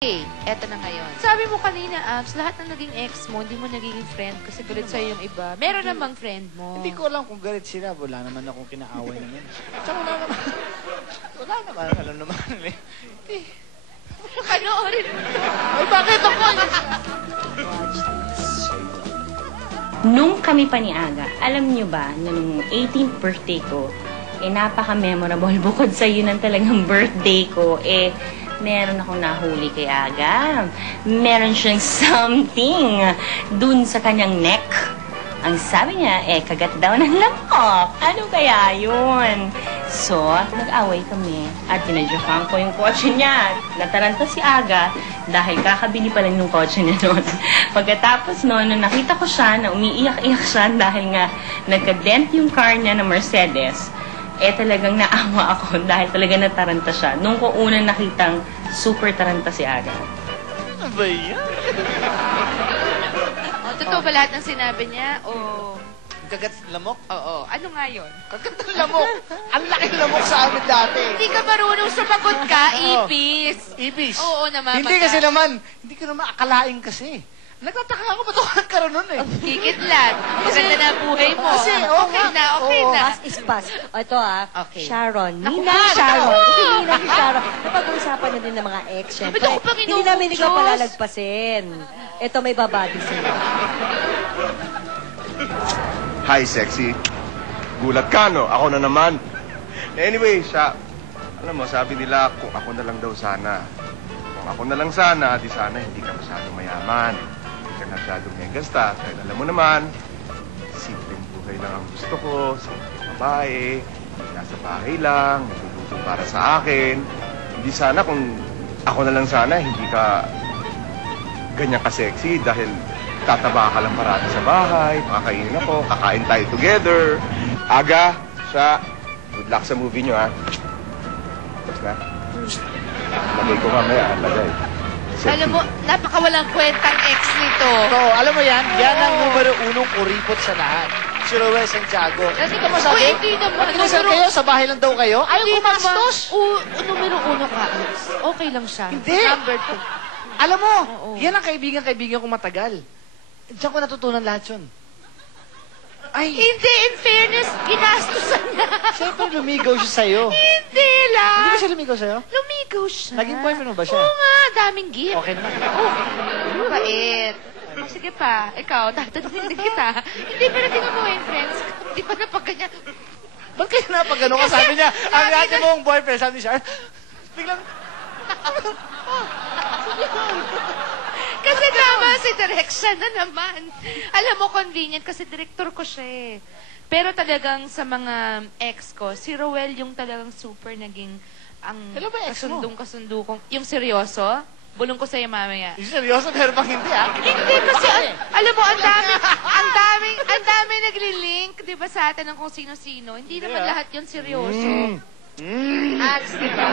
Okay, eto na ngayon. Sabi mo kanina, Abs, lahat ng naging ex mo, hindi mo nagiging friend kasi galit sa'yo yung iba. Meron namang friend mo. Hindi ko alam kung galit sila. Wala naman akong kinaaway naman. Tsaka wala naman. Alam naman. Panoorin mo to. Ay, bakit ako? Nung kami pa ni Aga, alam niyo ba, na nung 18th birthday ko, napaka-memorable. Bukod sa yun ang talagang birthday ko, meron akong nahuli kay Aga. Meron siyang something dun sa kanyang neck. Ang sabi niya, kagat daw ng lamok. Ano kaya yun? So, nag-away kami at dinadyakan ko yung kotse niya. Nataranta si Aga dahil kakabili pa lang yung kotse niya noon. Pagkatapos noon, nung nakita ko siya na umiiyak-iyak siya dahil nga nagka-dent yung car niya na Mercedes, talagang naawa ako dahil talaga nataranta siya. Nung ko unang nakitang super taranta si Aga. Ano ba yan? Totoo ba lahat ng sinabi niya? O... Kagat lamok? Oo. Ano nga yun? Kagat ng lamok. Ang laking lamok sa amin dati. Hindi ka marunong sumagot ka, Ipis. Ibis. Oo naman. Hindi kasi naman, hindi ko naman akalain kasi. Nagtataka ako, ba't ako nagkaroon nun eh? Kikitlan. Maganda na buhay mo. Kasi, oo okay nga. na, okay Oo. na. Pass is pass. O, ito Okay. Sharon. Naku, Nina bakit Sharon. ako? Ito Nina si Sharon. Napag-uusapan na din ng mga ex, syempre. Ba't ako pang Hindi namin ikaw inuutos? palalagpasin. Ito may babadi sila. Hi, sexy. Gulat ka, no? Ako na naman. Anyway, alam mo, sabi nila, kung ako na lang daw sana. Kung ako na lang sana, di sana hindi ka masyadong mayaman. Hindi ka masyadong megasta. Dahil alam mo naman, simpleng buhay lang ang gusto ko. Simpleng babae. Nasa bahay lang. Nagluluto para sa akin. Hindi sana kung ako na lang sana, hindi ka ganyan ka-sexy dahil tataba ka lang parati sa bahay, makakainin ako, kakain tayo together. Aga, good luck sa movie nyo, ha? Tapos na? Lagay ko mamaya, lagay. Alam mo, napakawalang kwentang ex nito. So, alam mo yan, yan ang numero unong kuripot sa lahat. Si Roel Santiago. Kasi ka masabi? Uy, hindi naman. Mag-inasal kayo, sa bahay lang daw kayo? Ayaw Hindi kumastos. naman. Numero uno ka, Abs. Okay lang siya. Hindi. Number 2. Alam mo, Oo. yan ang kaibigan kong matagal. Diyan ko natutunan lahat yun. Ay, Hindi, in fairness, ginastusan niya. siyempre lumigaw siya sa'yo. Hindi lang. Hindi ba siya lumigaw sa'yo? Lumigaw siya. Naging boyfriend mo ba siya? Oo nga, daming gift. Okay naman. Mabait. Sige pa, ikaw, tatanungin din kita. Hindi pa natin mo yung friends ko. Hindi pa napagganyan. Ba't kaya napagano ka? Sabi niya, ang dati mong boyfriend, sabi niya, biglang, Kasi drama si direction na naman. Alam mo, convenient kasi director ko siya eh. Pero talagang sa mga ex ko, si Roel yung talagang super naging ang Hello ba, ex mo? kasundo kong, yung seryoso, bulong ko sa'yo mamaya. seryoso, pero bang hindi ah? Hindi kasi, alam mo, ang dami nagli-link, di ba, sa atin ng kung sino-sino. Hindi naman lahat yun seryoso. Ads, di ba?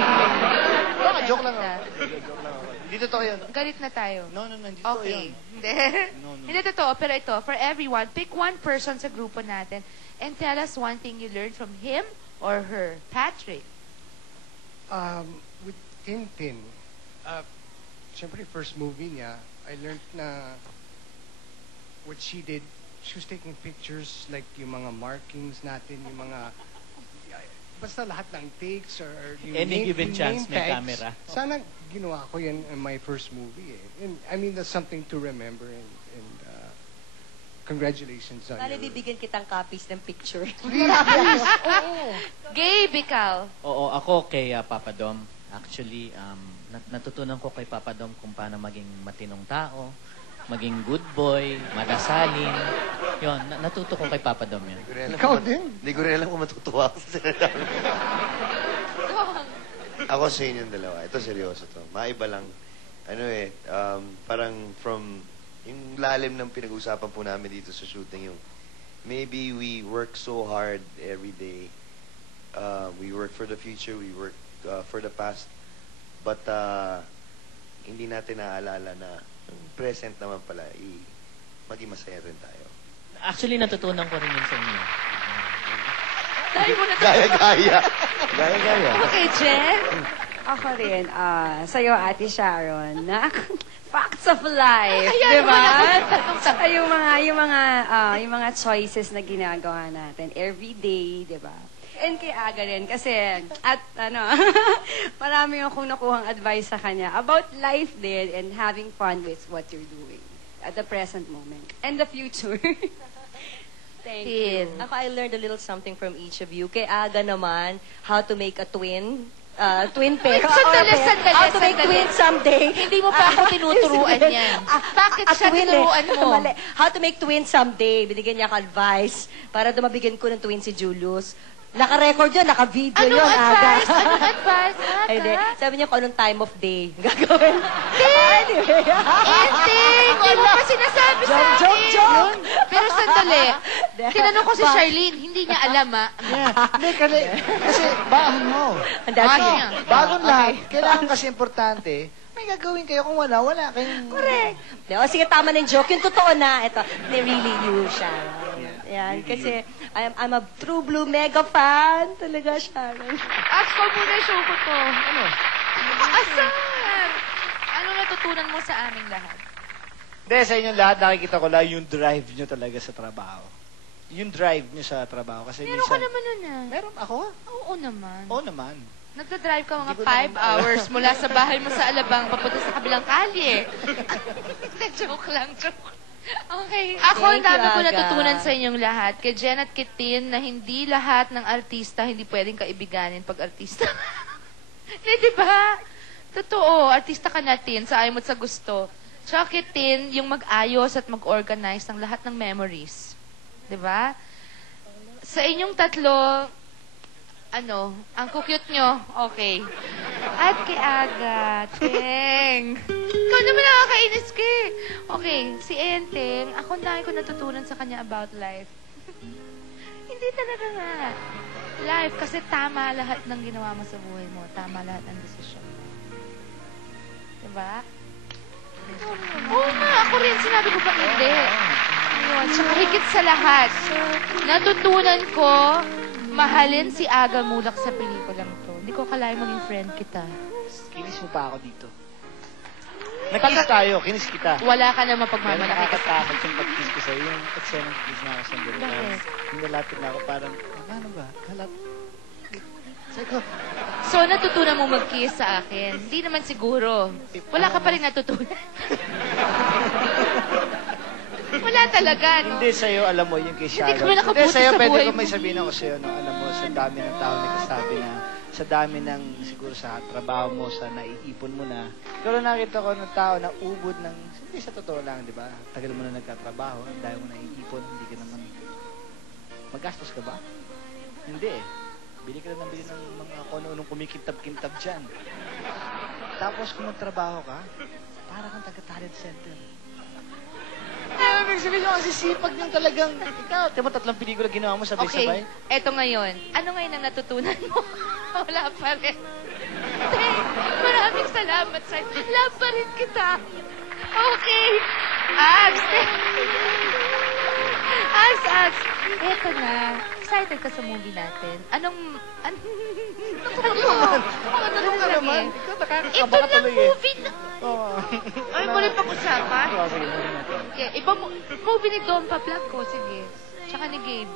Joke lang ako. Joke lang ako. Hindi totoo yun. Galit na tayo. No, hindi totoo Okay. yun. Hindi. No. Hindi totoo. Pero ito, for everyone, pick one person sa grupo natin and tell us one thing you learned from him or her. Patrick. With Tintin, syempre first movie niya, I learned na what she did, she was taking pictures like yung mga markings natin, yung mga basta lahat ng takes or yung Any given yung chance name may tags. camera. Sana ginawa ko yan in my first movie. And I mean, that's something to remember and congratulations on Bale, your... bibigyan kitang copies ng picture. Gabe, ikaw. Oo, ako kay Papa Dom. Actually, natutunan ko kay Papa Dom kung paano maging matinong tao, maging good boy, madasalin. Yun, natuto ko kay Papa Dom yun. Ikaw din. Hindi ko rin alam kung matutuwa ako sa sinasabi. Ako sa inyong dalawa. Ito seryoso to. Maiba lang. Parang from yung lalim ng pinag-usapan po namin dito sa shooting yung maybe we work so hard every day. We work for the future, we work for the past. But hindi natin naaalala na yung present naman pala, maging masaya rin tayo. Actually, natutunan ko rin yun sa inyo. Dahil mo na Gaya-gaya. Gaya-gaya. Okay, Jen. Ako rin, sa'yo, Ate Sharon, na facts of life, Ayan, di ba? wala Saka yung mga choices na ginagawa natin every day, di ba? And kay Aga rin, kasi, marami akong nakuhang advice sa kanya about life din and having fun with what you're doing at the present moment and the future. Thank you. Ako, I learned a little something from each of you. Kay Aga naman, how to make a twin. Twin pair. Sandali. How to make twins someday. Hindi mo pa ako tinuturuan yan. Bakit siya twin tinuruan mo? Mali. How to make twins someday. Binigyan niya ako advice para dumabigyan ko ng twin si Julius. Naka-record yun, naka-video Anong yun, Aga. advice? Anong advice? Aga? Ay, di. Sabi niya kung anong time of day gagawin. Hindi mo pa sinasabi sa akin. Joke. Pero sandali, tinanong ko si Charlene, hindi niya alam, ah. Hindi, kasi baon mo. Ang dami Bakit? niya. Bagong lahat, kailangan kasi importante, may gagawin kayo kung wala kayong... Correct. O, sige, tama na yung joke. Yung totoo na, ito, really you, Sharon. Yan, kasi I'm a true blue mega fan. Talaga, Sharon. Ask ko muna yung show ko to. Ano? Asan? Ano natutunan mo sa aming lahat? Hindi, sa inyong lahat, nakikita ko lang yung drive nyo talaga sa trabaho. Yung drive nyo sa trabaho. Kasi Meron ka naman nun, ah. Meron ako? Oo naman. Oo naman. Nagdadrive ka mga Hindi ko 5 naman- hours mula sa bahay mo sa Alabang papunta sa kabilang kalye. Joke lang, joke. Okay. Ako, ang Thank you, dami ko Aga. natutunan sa inyong lahat. Kay Jen at kay Tin, na hindi lahat ng artista hindi pwedeng kaibiganin pag artista. Di ba? Totoo, artista ka natin sa ayaw mo at sa gusto. Tsaka kay Tin, yung mag-ayos at mag-organize ng lahat ng memories. Di ba? Sa inyong tatlo, ang cute nyo, okay. At kay Aga, Teng. Ikaw naman nakakainis ka eh. Okay, si Enteng, ako na ko natutunan sa kanya about life. Hindi talaga nga. Life, kasi tama lahat ng ginawa mo sa buhay mo. Tama lahat ng desisyon mo. Diba? Oo nga, ako rin. Sinabi ko pa hindi. Ayun, tsaka higit sa lahat, natutunan ko mahalin si Aga Mulak sa pelikulang to. Hindi ko akalain maging friend kita. Kinis mo pa ako dito. Nag-kiss tayo, kinis kita. Wala ka na Pero mapagmamalaki kasi. nakakatakot yung pag-kiss ko sa'yo. Yung eksena ng kiss na ako sa gano'n. Bakit? Yung nalapit na ako parang, ano ba? Sabi ko, So, natutunan mo mag-kiss sa akin. Hindi naman siguro. Wala ka pa rin natutunan. Wala talaga, no? hindi sa'yo, alam mo, yung kay Sharon. Hindi kami nakabuti sa'yo, sa pwede buhay ko mo. may sabihin ako sa'yo, no? Alam mo, sa dami ng tao nagkasabi na, sa dami ng, siguro sa trabaho mo, sa naiipon mo na, pero nakita ko ng tao na ubod ng, hindi sa totoo lang, di ba? Tagal mo na nagkatrabaho, dahil mo naiipon, hindi ka naman, magastos ka ba? Hindi eh. Bili ka lang ng bili ng mga kung ano-anong kumikintab-kintab dyan. Tapos kung magtrabaho ka, para kang taga-talent center. Ibig sabihin yung sisipag yung talagang, ikaw, di ba 3 pelikula ginawa mo sabay-sabay? Okay, eto ngayon. Ano ngayon ang natutunan mo? Wala pa rin. Teng, maraming salamat sa'yo. Love pa rin kita. Okay. Ags, eto na. Excited ka sa movie natin. Anong naman. Ikaw Ito nakakakaba ka lang tuloy eh. movie na. Oo. Ay, muli pag-usapan. Oo, sige, muli natin. Yeah, iba movie ni Dom Pablanc ko, sige. Tsaka ni Gabe.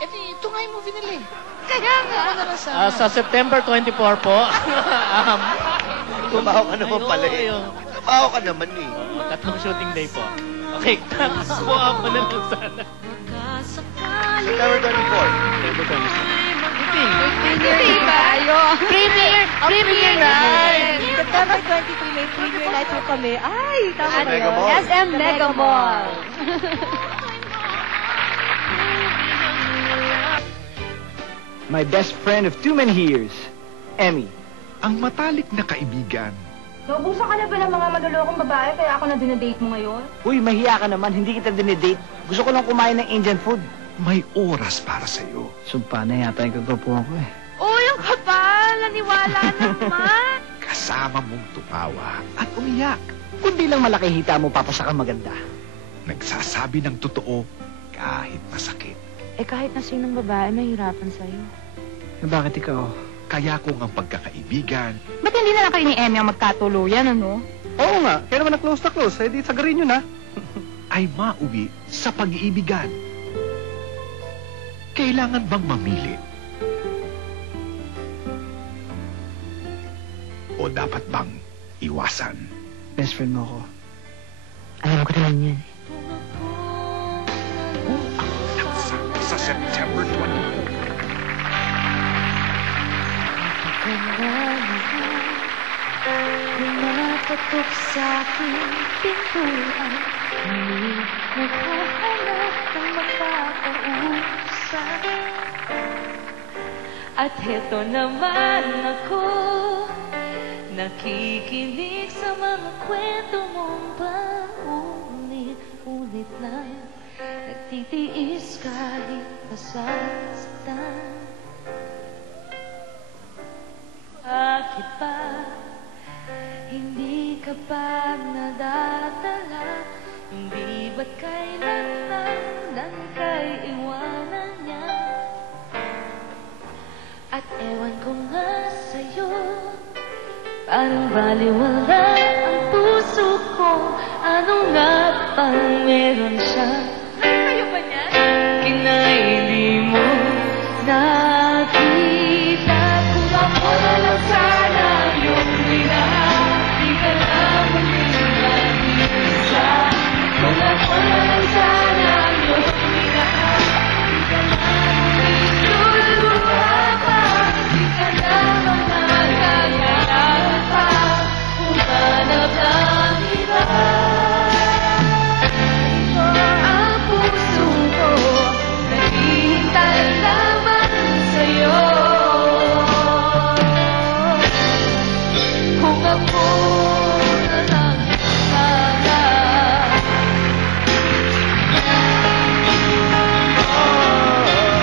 Ito nga yung movie nila eh. Kaya nga. Sa September 24 po. Trabaho ka naman pala eh. Ayun. Trabaho ka naman eh. 3 shooting day po. Okay, tapos po ako na lang sana. September 24. September 24. Diba? Premiere night. September 23, may premiere night po kami. Ay, tama Sa na Mega yun. Mall. SM Mega Mall. My best friend of too many years, Emmy. Ang matalik na kaibigan. Naubusan ka na ba ng mga malulokong babae kaya ako na dinadate mo ngayon? Uy, mahiya ka naman, hindi kita dinedate. Gusto ko lang kumain ng Indian food. May oras para sa'yo. Sumpa na yata yung kagwapo ako eh. Uy, ang kapal. Naniwala naman. Kasama mong tumawa at umiyak. Kundi lang malaki hita mo, papasa kang maganda. Nagsasabi ng totoo kahit masakit. Eh kahit na sinong babae, mahirapan sa'yo. Eh, bakit ikaw? Kaya kung ang pagkakaibigan Ba't hindi na lang kayo ni Emmy ang magkatuluyan, ano? Oo nga, kaya naman na close, eh di sagarin yun ha. ay mauwi sa pag-iibigan. Kailangan bang mamili? O dapat bang iwasan? Best friend mo ako. Alam ko naman yun. Sa September 24. Pumapatok sa aking pintuan, hindi naghahanap ng makakausap. At heto naman ako, nakikinig sa mga kwento mong paulit-ulit lang, nagtitiis kahit masasaktan. Bakit ba hindi ka pa nadadala? Hindi ba't kailanman kay iwanan niya? At ewan ko nga sa'yo, parang baliwala ang puso ko. Ano nga bang meron siya? Kayo ba niya? Kinaili mo nakita. Kung ako na lang sana yung minahal, di ka na mag-isa. Kung ako na lang sana yung minahal, di ka na mag-iluluha pa. Di ka na mag-alala pa. Humanap ng iba. Ang puso ko naghihintay lamang sa'yo. Kung ako na lang sana.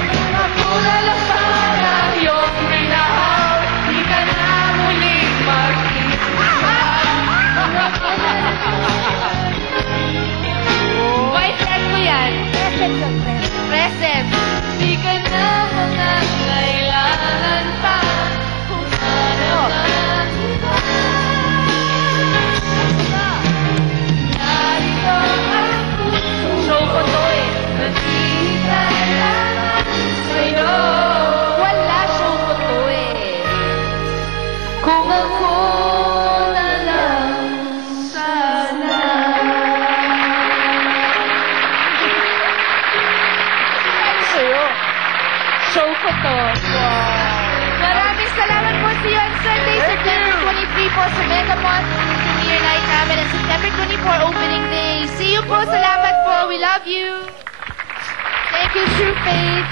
Kung ako na lang sana yung minahal, di ka na muling mag-isa. Kung ako na lang sana. Voice check mo yan. Present. Di ka na mangangailangan pa. Humanap ng iba. Narito ang puso. Show ko to eh. Naghihintay lamang sa'yo. Wala, show ko to eh. Kung ako na lang sana. Sa'yo. Show ko to. Maraming salamat po sa iyo on Sunday, September 23 po sa Megamont Premiere Night namin and September 24 opening day. See you po. Salamat po. We love you. Thank you, True Faith.